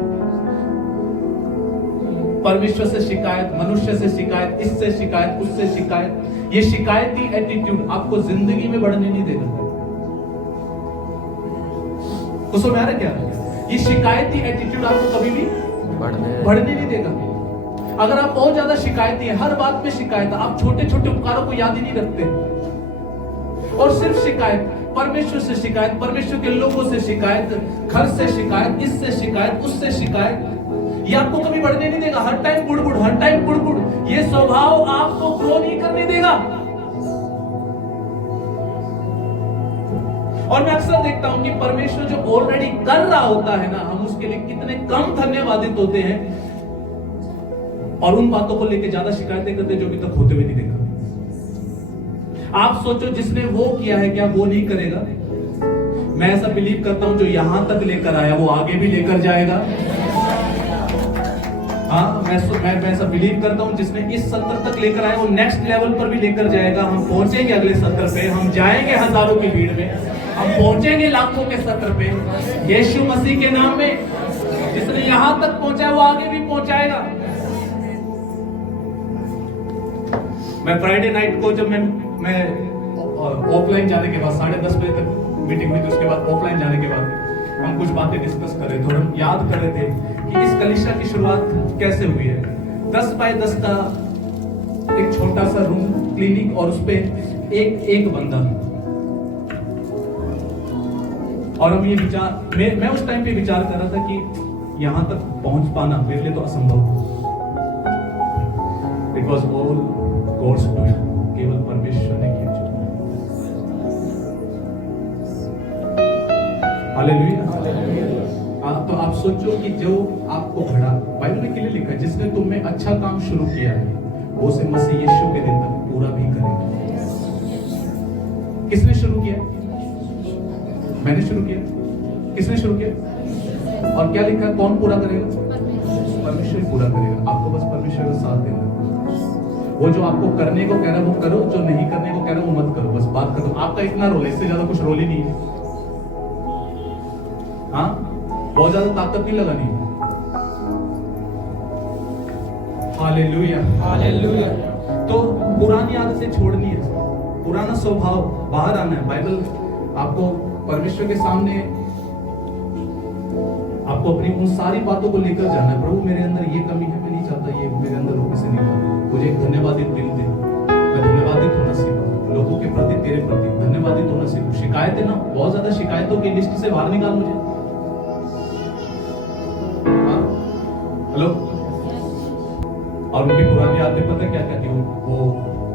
परमेश्वर से शिकायत, मनुष्य से शिकायत, इससे शिकायत, उससे शिकायत। ये शिकायती एटीट्यूड आपको जिंदगी में बढ़ने नहीं देगा। तो समझ आ रहा क्या? ये शिकायती एटीट्यूड आपको कभी भी बढ़ने नहीं देगा। अगर आप बहुत ज्यादा शिकायती हैं, हर बात में शिकायत, आप छोटे छोटे उपकारों को याद ही नहीं रखते और सिर्फ शिकायत, परमेश्वर से शिकायत, परमेश्वर के लोगों से शिकायत, घर से शिकायत, इससे शिकायत, उससे शिकायत, ये आपको कभी बढ़ने नहीं देगा। हर टाइम गुड़गुड़, हर टाइम गुड़गुड़, ये स्वभाव आपको ग्रो नहीं करने देगा। और मैं अक्सर देखता हूं कि परमेश्वर जो ऑलरेडी कर रहा होता है ना, हम उसके लिए कितने कम धन्यवादित होते हैं और उन बातों को लेकर ज्यादा शिकायतें करते जो अभी तक होते हुए नहीं देखा। आप सोचो, जिसने वो किया है क्या वो नहीं करेगा? मैं ऐसा बिलीव करता हूं, जो यहां तक लेकर आया वो आगे भी लेकर जाएगा। हाँ, मैं ऐसा बिलीव करता हूं, जिसने इस सत्र तक लेकर आया वो नेक्स्ट लेवल पर भी लेकर जाएगा। हम पहुंचेंगे अगले सत्र पे, हम जाएंगे हजारों की भीड़ में, हम पहुंचेंगे लाखों के सत्र पे। यीशु मसीह के नाम में जिसने यहां तक पहुंचा वो आगे भी पहुंचाएगा। मैं फ्राइडे नाइट को जब मैं ऑफलाइन जाने के बाद 10:30 बजे तक मीटिंग हुई थी, उसके बाद ऑफलाइन जाने के बाद हम कुछ बातें डिस्कस कर रहे थे और हम याद कर रहे थे कि इस कलीसिया की शुरुआत कैसे हुई है। 10 बाय 10 का एक छोटा सा रूम, क्लिनिक, और उस पे एक बंदा। और हम ये विचार, मैं उस टाइम पे विचार कर रहा था कि यहां तक पहुंच पाना मेरे लिए तो असंभव था। It was all God's doing, केवल परमेश्वर ने किया। हालेलुया। तो आप सोचो कि जो आपको घड़ा, बाइबल में क्लियर लिखा है, जिसने तुम में अच्छा काम शुरू किया है वो उसे मसीह यीशु के दिन तक पूरा भी करेगा। किसने शुरू किया? मैंने शुरू किया। किसने शुरू किया? और क्या लिखा है? कौन पूरा करेगा? परमेश्वर पूरा करेगा। आपको बस परमेश्वर का साथ देना। वो जो आपको करने को कह रहा है वो करो, जो नहीं करने को कह रहा है वो मत करो। बस बात करो। आपका इतना रोल है, इससे ज्यादा कुछ रोल ही नहीं है। हाँ, बहुत ज्यादा ताकत नहीं लगानी। Hallelujah, hallelujah. तो पुरानी आदतें छोड़नी है, पुराना स्वभाव बाहर आना है। बाइबल आपको परमेश्वर के सामने आपको अपनी उन सारी बातों को लेकर जाना है। प्रभु, मेरे अंदर ये कमी है, मैं नहीं चाहता ये मेरे अंदर होने से नहीं पाता। मुझे एक धन्यवादित दिल दे, मैं धन्यवादित होना सीखूं, लोगों के प्रति, तेरे प्रति धन्यवादित होना सीखूं। शिकायतें ना, बहुत ज्यादा शिकायतों की लिस्ट से बाहर निकाल मुझे। हेलो। और उनकी पुरानी आदतें पता क्या कहती हूँ?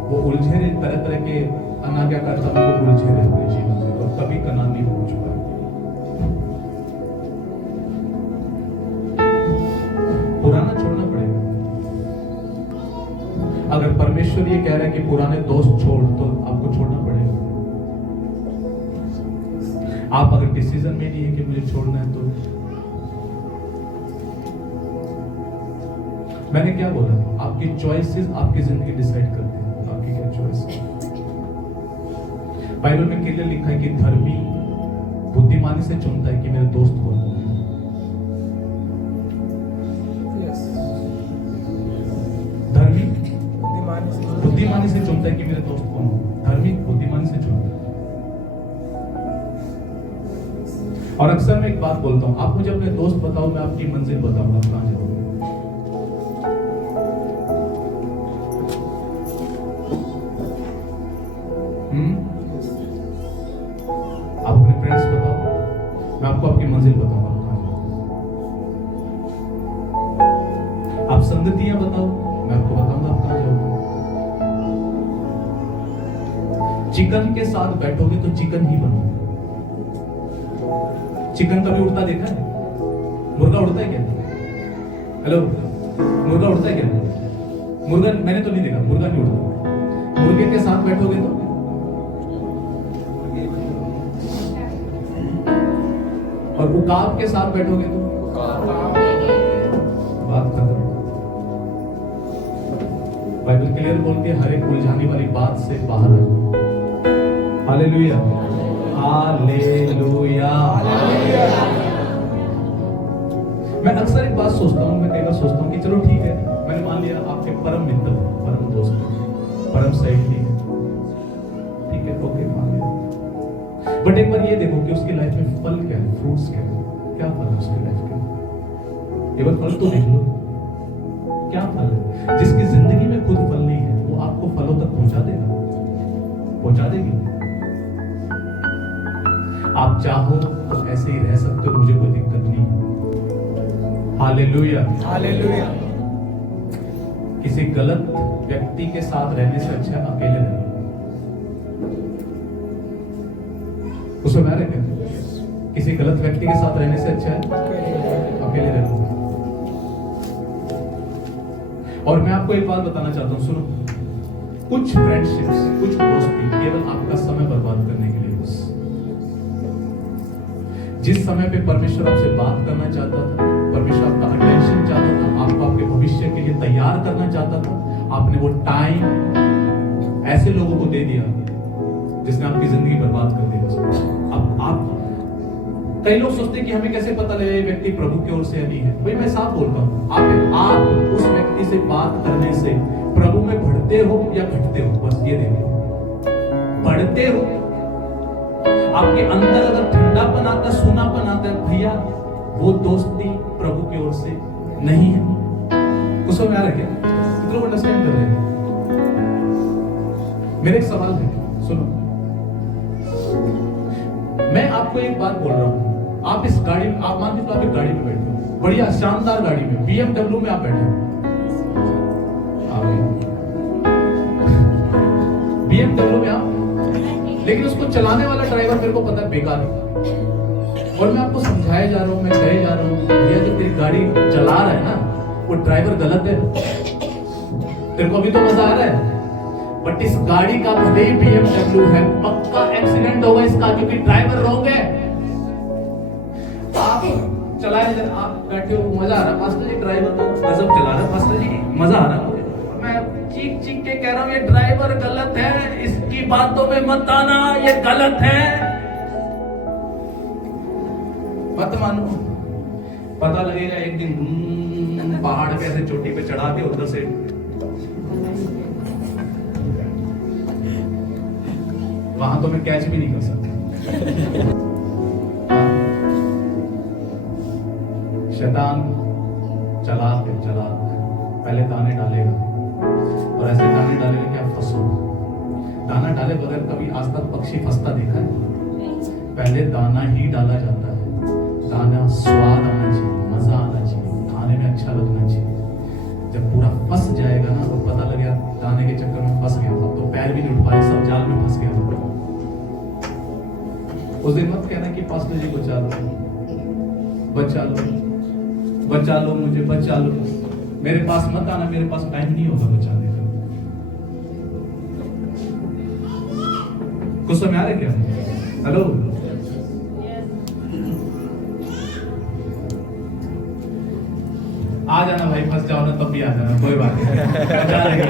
वो उलझे रहे, तरह तरह के अनाज्ञाकारिता उनको उलझे रहे अपने जीवन में। कभी कनान नहीं पहुंच पाएंगे। पुराना छोड़ना पड़ेगा। अगर परमेश्वर ये कह रहा है कि पुराने दोस्त छोड़, तो आपको छोड़ना पड़ेगा। आप अगर डिसीजन में नहीं है कि मुझे छोड़ना है, तो मैंने क्या बोला, आपकी चॉइसेस आपकी जिंदगी डिसाइड करती है। आपकी क्या चॉइस है? बाइबल में क्लियर लिखा है कि धर्मी बुद्धिमानी से चुनता है कि मेरे दोस्त कौन है। धर्मी बुद्धिमानी से चुनता है कि मेरे दोस्त कौन हो। धर्मी बुद्धिमानी से चुनता है। और अक्सर मैं एक बात बोलता हूं, आप मुझे अपने दोस्त बताओ, मैं आपकी मंजिल बताऊंगा, आप कहां जाओगे। आप अपने फ्रेंड्स बताओ, मैं आपको आपकी मंजिल बताऊंगा, आप कहां जाओगे। आप संगतियां बताओ, मैं आपको बताऊंगा आप कहां जाओगे। चिकन के साथ बैठोगे तो चिकन ही बनोगे। चिकन कभी उड़ता देखा है? मुर्गा उड़ता है क्या? हेलो, मुर्गा उड़ता है क्या? मुर्गा मैंने तो नहीं देखा, मुर्गा नहीं उड़ता। मुर्गे के साथ बैठोगे तो और उकाब के साथ बैठोगे तो बात खत्म। बाइबल क्लियर बोलती है, हर एक उलझाने वाली बात से बाहर आ जाओ। Hallelujah, hallelujah. मैं अक्सर एक बात सोचता हूँ, मैं कई बार सोचता हूँ कि चलो ठीक है, मैंने मान लिया आपके परम मित्र, परम दोस्त, परम सहयोगी, ठीक है, ओके, मान लिया। बट एक बार ये देखो कि उसकी लाइफ में फल क्या है, फ्रूट्स क्या है, क्या फल है उसकी लाइफ के। एक बार फल तो देख लो, क्या फल है। जिसकी जिंदगी में खुद फल नहीं है, वो आपको फलों तक पहुंचा देगा, पहुंचा देगी। आप चाहो तो ऐसे ही रह सकते हो, मुझे कोई दिक्कत नहीं है। Hallelujah, hallelujah. किसी गलत व्यक्ति के साथ रहने से अच्छा अकेले रहना। उसमें मैं रखे, किसी गलत व्यक्ति के साथ रहने से अच्छा है अकेले रहना। और मैं आपको एक बात बताना चाहता हूं, सुनो, कुछ फ्रेंडशिप्स, कुछ दोस्ती केवल आपका समय बर्बाद करने के लिए। जिस समय पे परमेश्वर आपसे बात करना चाहता था, परमेश्वर आपका अटेंशन चाहता था, आपको आपके भविष्य के लिए तैयार करना चाहता था, आपने वो टाइम ऐसे लोगों को दे दिया जिसने आपकी जिंदगी बर्बाद कर दी। बस आप कई लोग सोचते हैं कि हमें कैसे पता लगे व्यक्ति प्रभु की ओर से नहीं है। भाई मैं साफ बोलता हूं, आप उस व्यक्ति से बात करने से प्रभु में बढ़ते हो या घटते हो, बस ये देखो। बढ़ते हो, आपके अंदर अगर ठंडापन आता, सूनापन आता है, भैया वो दोस्ती प्रभु की ओर से नहीं है। कुछ समझ आ रहा है क्या? कितने लोग अंडरस्टैंड कर रहे हैं? मेरे एक सवाल है, सुनो, मैं आपको एक बात बोल रहा हूं। आप इस गाड़ी में, आप मान लीजिए आप एक गाड़ी में बैठे हो, बढ़िया शानदार गाड़ी में, BMW में आप बैठे हो, BMW में आप, लेकिन उसको चलाने वाला ड्राइवर मेरे को पता है बेकार है। और मैं आपको समझाया जा रहा हूं, मैं कहे जा रहा हूं, भैया जो तेरी गाड़ी चला रहा है ना, वो ड्राइवर गलत है। तेरे को अभी तो मजा आ रहा है, बट इस गाड़ी का भले ही BMW है, पक्का एक्सीडेंट होगा इसका, क्योंकि ड्राइवर रॉन्ग है। आप चलाए, आप बैठे हो, मजा आ रहा है, पास्टर जी ड्राइवर तो गजब चला रहा है, पास्टर जी मजा आ रहा है, मैं चीख चीख के कह रहा हूं ये ड्राइवर गलत है, इसकी बातों में मत आना, ये गलत है। मत मानो, पता लगेगा एक दिन पहाड़ पे ऐसे चोटी पे चढ़ा के उधर से वहां तो मैं कैच भी नहीं कर सकता। शैतान चालाक है, चालाक। पहले दाने डालेगा और ऐसे दाने डालेगा कि आप फंसो। दाना डाले बगैर कभी आज तक पक्षी फंसता देखा है? पहले दाना ही डाला जाता है। दाना स्वाद आना चाहिए, मजा आना चाहिए, खाने में अच्छा लगना चाहिए। जब पूरा फंस जाएगा ना, तो पता लगेगा दाने के चक्कर में फंस गया, तो पैर भी नहीं उठ पाए, सब जाल में फंस गया। पास्टर जी को चाहता हूँ, बचा लो मुझे, बचा लो, मेरे पास मत आना, मेरे पास टाइम नहीं होगा बचाने का। कुछ समझ आ रहा है क्या? हेलो, आ जाना भाई, फंस जाओ ना तब भी आ जाना, कोई बात नहीं, बचा लेंगे।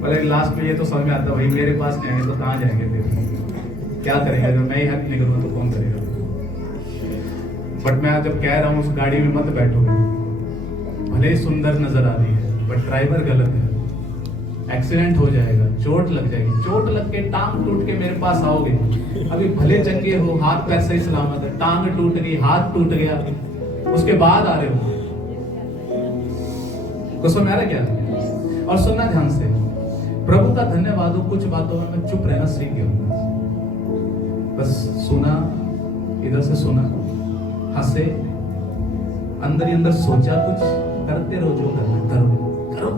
पर लास्ट में ये तो समझ में आता भाई, मेरे पास नहीं आएंगे तो कहाँ जाएंगे फिर, क्या करेंगे? जब मैं ही हेल्प नहीं करूँगा तो कौन करेगा? बट मैं जब कह रहा हूँ उस गाड़ी में मत बैठो, भले ही सुंदर नजर आ रही है बट ड्राइवर गलत है, एक्सीडेंट हो जाएगा, चोट लग जाएगी, चोट लग के टांग टूट के मेरे पास आओगे, अभी भले चंगे हो, हाथ पैर सही सलामत है, टांग टूट गई, हाथ टूट गया, उसके बाद आ रहे हो, कुछ समझ आ रहा क्या? और सुनना ध्यान से, प्रभु का धन्यवाद हो, कुछ बातों में मैं चुप रहना सीख गया हूं, बस सुना, इधर से सुना, हंसे, अंदर ही अंदर सोचा, कुछ करते रहो, जो करना करो करो।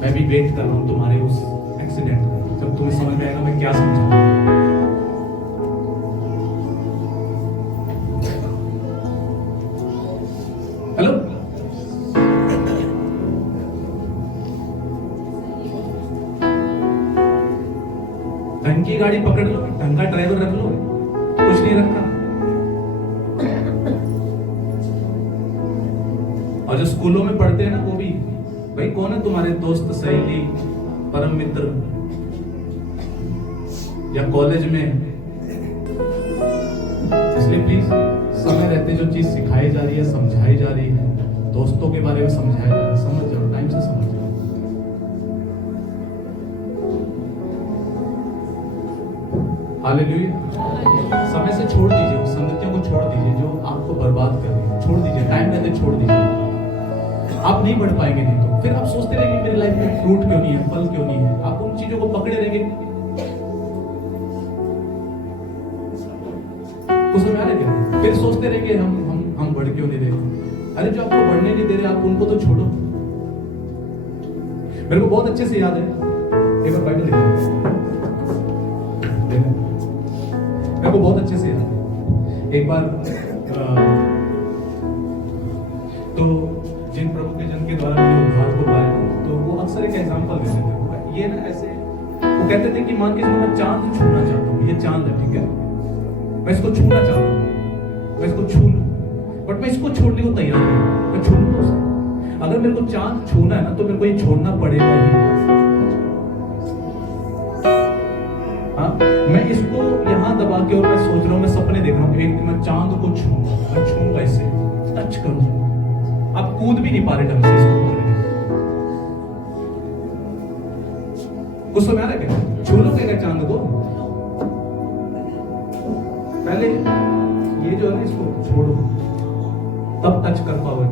मैं भी वेट कर रहा हूं तुम्हारे उस एक्सीडेंट का, जब तुम्हें समझ में आएगा मैं क्या समझा। हेलो, ढंग की गाड़ी पकड़ लो, ढंग का ड्राइवर रख लो, कुछ नहीं रखा। और जो स्कूलों में पढ़ते हैं ना, वो भी भाई कौन है तुम्हारे दोस्त, सहेली, परम मित्र, या कॉलेज में, इसलिए प्लीज समय रहते जो चीज सिखाई जा रही है, समझाई जा रही है, दोस्तों के बारे में समझाया जा रहा है, समझ जाओ, टाइम से समझ जाओ। हालेलुया। समय से छोड़ दीजिए, उस संगतियों को छोड़ दीजिए जो आपको बर्बाद कर रही है, छोड़ दीजिए, टाइम रहते छोड़ दीजिए, आप नहीं बढ़ पाएंगे। नहीं तो फिर आप सोचते रहेंगे मेरी लाइफ में फ्रूट क्यों नहीं है, फल क्यों नहीं है, आप उन चीजों को पकड़े रहेंगे। कुछ समझ आ रहा है क्या? फिर सोचते रहेंगे हम बढ़ क्यों नहीं रहे। अरे जो आपको बढ़ने नहीं दे रहे, आप उनको तो छोड़ो। मेरे को बहुत अच्छे से याद है, एक बार बाइबल देखो, मेरे को बहुत अच्छे से याद है, एक बार तो जिन प्रभु के जन के द्वारा मैंने उद्धार को पाया, तो वो अक्सर एक एग्जांपल देते थे, ये ना ऐसे, वो कहते थे कि मान के मैं चांद छूना चाहता हूँ, ये चांद है, ठीक है, मैं इसको छूना चाहता हूँ, मैं इसको छू लूं, बट मैं इसको छोड़ने को तैयार नहीं, मैं छू लूं उसे। अगर मेरे को चांद छूना है ना, तो मेरे को ये छोड़ना पड़ेगा ही। हाँ, मैं इसको यहाँ दबा के, और मैं सोच रहा हूँ, मैं सपने देख रहा हूँ कि एक दिन मैं चांद को छूंगा, मैं छूंगा इसे, टच करूंगा। आप कूद भी नहीं पा रहे ढंग से इसको पकड़ के। कुछ समझ आ रहा है क्या? छू लोगे क्या चांद को? पहले ये जो है ना, इसको छोड़ो, तब टच कर पाओगे।